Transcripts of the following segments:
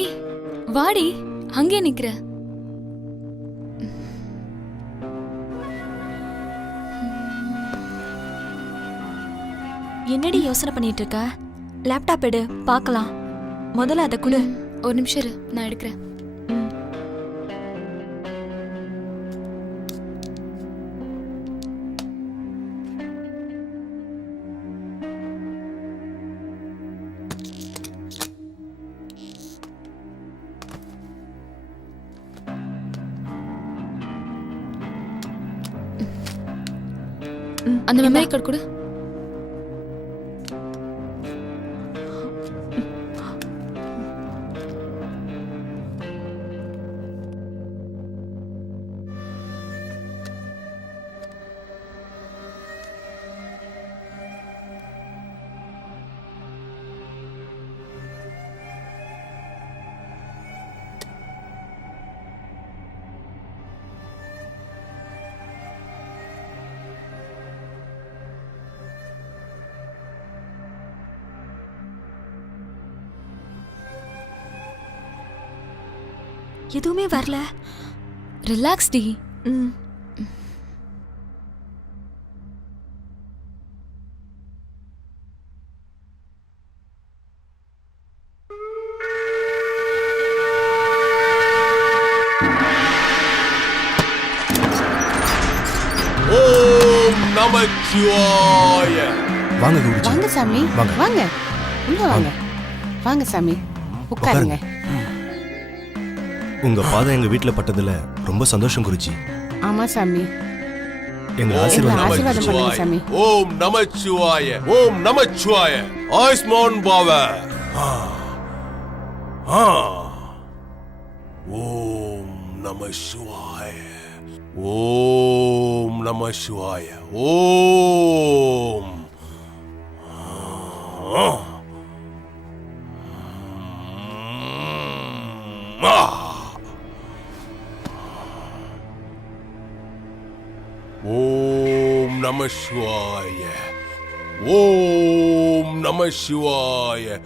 ஏய் வாடி, அங்கே நிக்கிற. என்னடி யோசனை பண்ணிட்டு இருக்க? லேப்டாப் எடு பார்க்கலாம். முதல்ல அதை கொடு. ஒரு நிமிஷம் இரு, நான் எடுக்கிறேன். அந்த மெமரி கார்டு கொடு. எதுவுமே வரல. ரிலாக்ஸ் டி. ஓம் நமச்சிவாய. வாங்க குருஜி. வாங்க சாமி, வாங்க உள்ள வாங்க. வாங்க சாமி, உட்காருங்க. உங்க பாதம் எங்க வீட்டுல பட்டதுல ரொம்ப சந்தோஷம் குருஜி. ஆமா சாமி, எங்க ஆசீர்வாதம் பண்ணுங்க சாமி. ஓம் நமச்சிவாய. ஓம் நமச்சிவாய. ஆயுஷ்மான் பாவ. ஓம் நமசிவாய. ஓம் நமசிவாய. ஓம் ஓம் நம சிவாய. ஓம் நம சிவாய.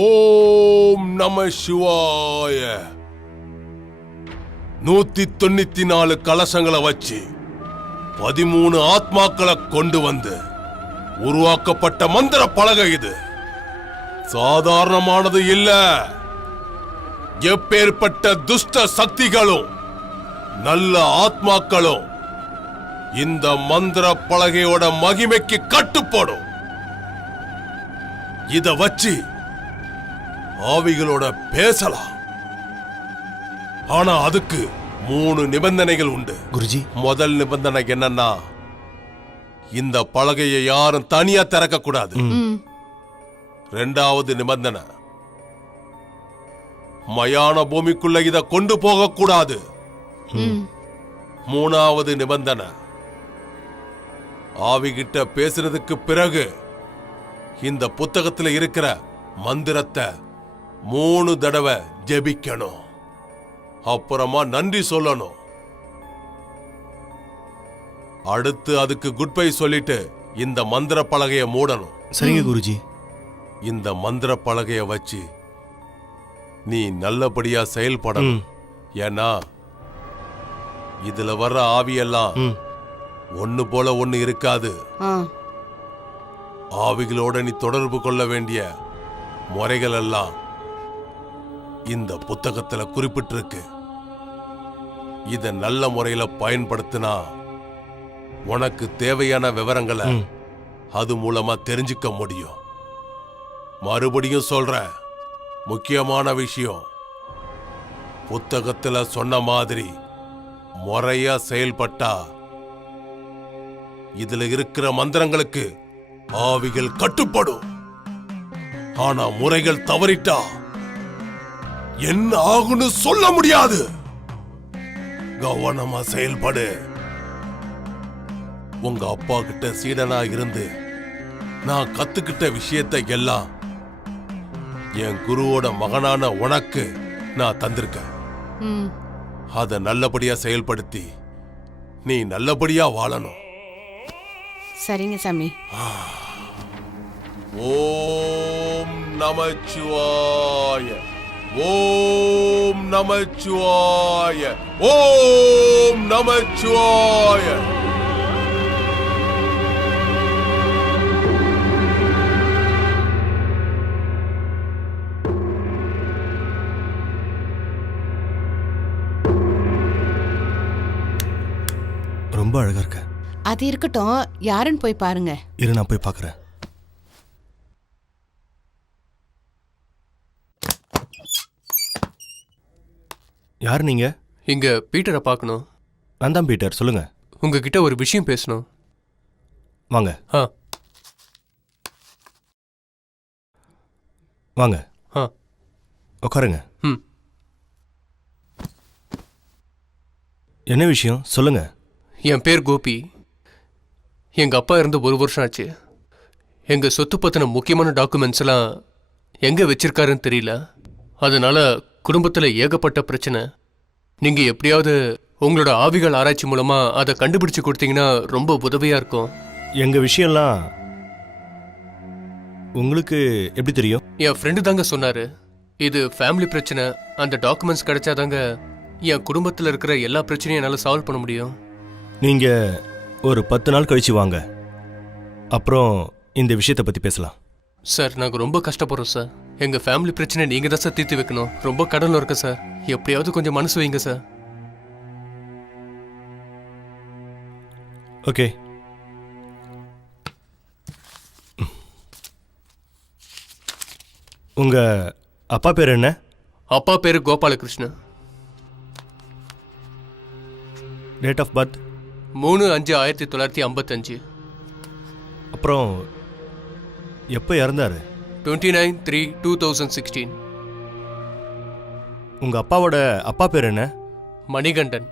ஓம் நம சிவாய. 194 கலசங்களை வச்சு 13 ஆத்மாக்களை கொண்டு வந்து உருவாக்கப்பட்ட மந்திர பலகை இது. சாதாரணமானது இல்ல. எப்பேற்பட்ட துஷ்ட சக்திகளும் நல்ல ஆத்மாக்களும் இந்த மந்திர பலகையோட மகிமைக்கு கட்டுப்படும். இத வச்சு ஆவிகளோட பேசலாம். ஆனா அதுக்கு 3 நிபந்தனைகள் உண்டு குருஜி. முதல் நிபந்தனை என்னன்னா, இந்த பலகையை யாரும் தனியா திறக்க கூடாது. இரண்டாவது நிபந்தனை, மயான பூமிக்குள்ள இத கொண்டு போக கூடாது. மூணாவது நிபந்தனை, ஆவிகிட்ட பேசுறதுக்கு பிறகு இந்த புத்தகத்துல இருக்கிற மந்திரத்தை 3 தடவை ஜெபிக்கணும். அப்புறமா நன்றி சொல்லணும். அடுத்து அதுக்கு குட் பை சொல்லிட்டு இந்த மந்திர பலகைய மூடணும். சரிங்க குருஜி. இந்த மந்திர பலகைய வச்சு நீ நல்லபடியா செயல்படணும். ஏன்னா இதுல வர்ற ஆவியெல்லாம் ஒண்ணு போல ஒண்ணு இருக்காது. ஆவிகளோட நீ தொடர்பு கொள்ள வேண்டிய முறைகள் எல்லாம் இந்த புத்தகத்துல குறிப்பிட்டிருக்கு. இத நல்ல முறையில பயன்படுத்தினா உனக்கு தேவையான விவரங்களை அது மூலமா தெரிஞ்சுக்க முடியும். மறுபடியும் சொல்றேன், முக்கியமான விஷயம், புத்தகத்துல சொன்ன மாதிரி முறையா செயல்பட்டா இதுல இருக்கிற மந்திரங்களுக்கு ஆவிகள் கட்டுப்படும். ஆனா முறைகள் தவறிட்டா என்ன ஆகுன்னு சொல்ல முடியாது. கவனமா செயல்படு. உங்க அப்பா கிட்ட சீடனா இருந்து நான் கத்துக்கிட்ட விஷயத்தை எல்லாம் என் குருவோட மகனான உனக்கு நான் தந்திருக்கேன். அத நல்லபடியா செயல்படுத்தி நீ நல்லபடியா வாழணும். சரிங்க சாமி. ஓம் நமச்சிவாய. ஓம் நமச்சிவாய. ஓம் நமச்சிவாய. ரொம்ப அழகா இருக்க. அது இருக்கட்டும், யாருன்னு போய் பாருங்க. இரு, நான் போய் பார்க்கறேன். யார் நீங்க? இங்க பீட்டரை பார்க்கணும். நான் தான் பீட்டர், சொல்லுங்க. உங்ககிட்ட ஒரு விஷயம் பேசணும். வாங்க. ஆ வாங்க. ஆ உட்காருங்க. ம் என்ன விஷயம் சொல்லுங்க. என் பேர் கோபி. எங்க அப்பா இருந்து 1 வருஷம் ஆச்சு. எங்க சொத்து பத்தின முக்கியமான டாக்குமெண்ட்ஸ் எல்லாம் எங்க வச்சிருக்காருன்னு தெரியல. அதனால குடும்பத்துல ஏகப்பட்ட பிரச்சனை. நீங்க எப்படியாவது உங்களோட ஆவிகள் ஆராய்ச்சி மூலமா அதை கண்டுபிடிச்சு கொடுத்தீங்கன்னா ரொம்ப உதவியா இருக்கும். எங்க விஷயம்லாம் உங்களுக்கு எப்படி தெரியும்? என் ஃப்ரெண்டு தாங்க சொன்னாரு. இது ஃபேமிலி பிரச்சனை. அந்த டாக்குமெண்ட்ஸ் கிடைச்சாதாங்க என் குடும்பத்துல இருக்கிற எல்லா பிரச்சனையும் என்னால சால்வ் பண்ண முடியும். நீங்க ஒரு 10 நாள் கழிச்சு வாங்க, அப்புறம் இந்த விஷயத்தை பத்தி பேசலாம். சார், நாங்கள் ரொம்ப கஷ்டப்படுறோம் சார். எங்கள் ஃபேமிலி பிரச்சனை நீங்கள் தான் சார் தீர்த்து வைக்கணும். ரொம்ப கடனில் இருக்க சார். எப்படியாவது கொஞ்சம் மனசு வைங்க சார். ஓகே. உங்க அப்பா பேர் என்ன? அப்பா பேரு கோபாலகிருஷ்ணன். Date of birth? 3/5/1955. அப்புறம் எப்போ இறந்தாரு? 29/3/2016. உங்க அப்பாவோட அப்பா பேர் என்ன? மணிகண்டன்.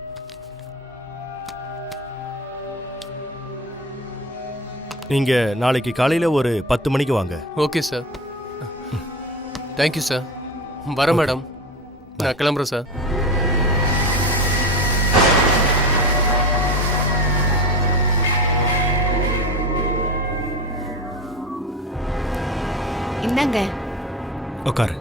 நீங்க நாளைக்கு காலையில ஒரு 10 மணிக்கு வாங்க. Okay sir. Thank you sir. வர மேடம். நான் கிளம்புறேன் சார். இந்தாங்க. உட்காரு.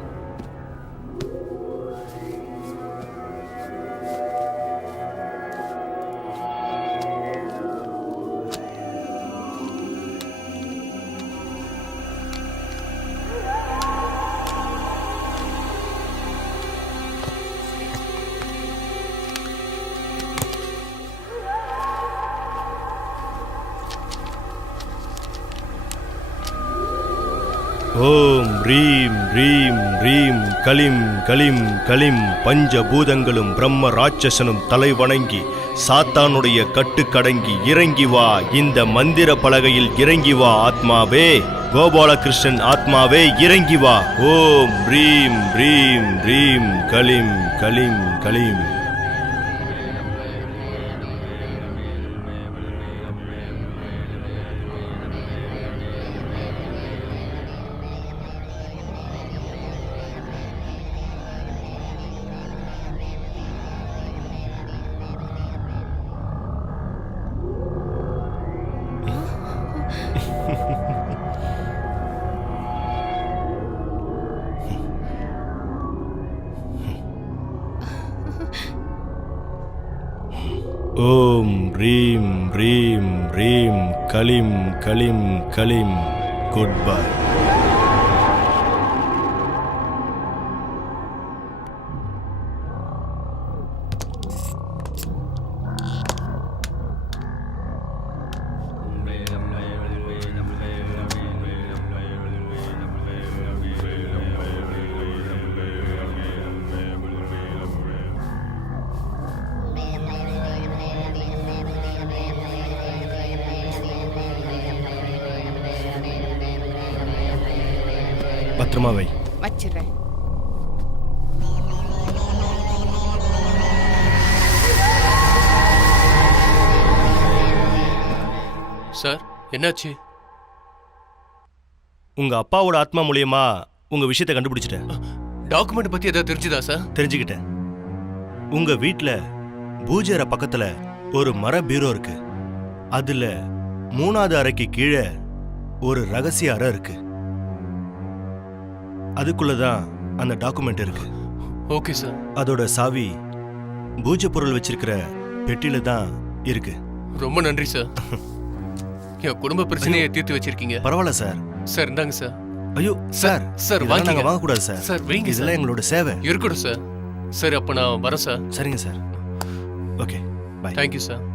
ஓம் ரீம் ரீம் ரீம் கலிம் கலிம் கலிம். பஞ்சபூதங்களும் பிரம்ம ராட்சசனும் தலை வணங்கி சாத்தானுடைய கட்டுக்கடங்கி இறங்கி வா. இந்த மந்திர பலகையில் இறங்கி வா ஆத்மாவே. கோபாலகிருஷ்ணன் ஆத்மாவே இறங்கி வா. ஓம் ரீம் ரீம் ரீம் கலிம் கலிம் கலிம். ஓம் ரீம் ரீம் ரீம் கலிம் கலிம் கலிம். Good bye. பத்திரமா வை. வச்சிடுறேன். சார், என்னாச்சு? உங்க அப்பாவோட ஆத்மா மூலியமா உங்க விஷயத்தை கண்டுபிடிச்சிட்டேன். டாக்குமெண்ட் பத்தி ஏதாவது தெரிஞ்சுதா சார்? தெரிஞ்சுக்கிட்டேன். உங்க வீட்ல பூஜை அறை பக்கத்துல ஒரு மர பீரோ இருக்கு. அதுல 3வது அறைக்கு கீழே ஒரு ரகசிய அறை இருக்கு. அதுக்குள்ளதான் அந்த டாக்குமெண்ட் இருக்கு. Okay sir. அதோட சாவி பூஜை பொருள் வச்சிருக்கிற பெட்டியில தான் இருக்கு. ரொம்ப நன்றி சார். என் குடும்ப பிரச்சனையை தீர்த்து வச்சிருக்கீங்க. பரவாயில்ல சார். சார் இந்தாங்க சார். ஐயோ சார், சார் இதெல்லாம் வாங்கிங்க. நாங்க வாங்கக்கூடாது சார். சார் வைங்க சார். இதெல்லாம் எங்களோட சேவை. இருக்கட்டும் சார். சரி அப்ப நான் வரேன் சார். சரிங்க sir. Okay, bye. Thank you sir.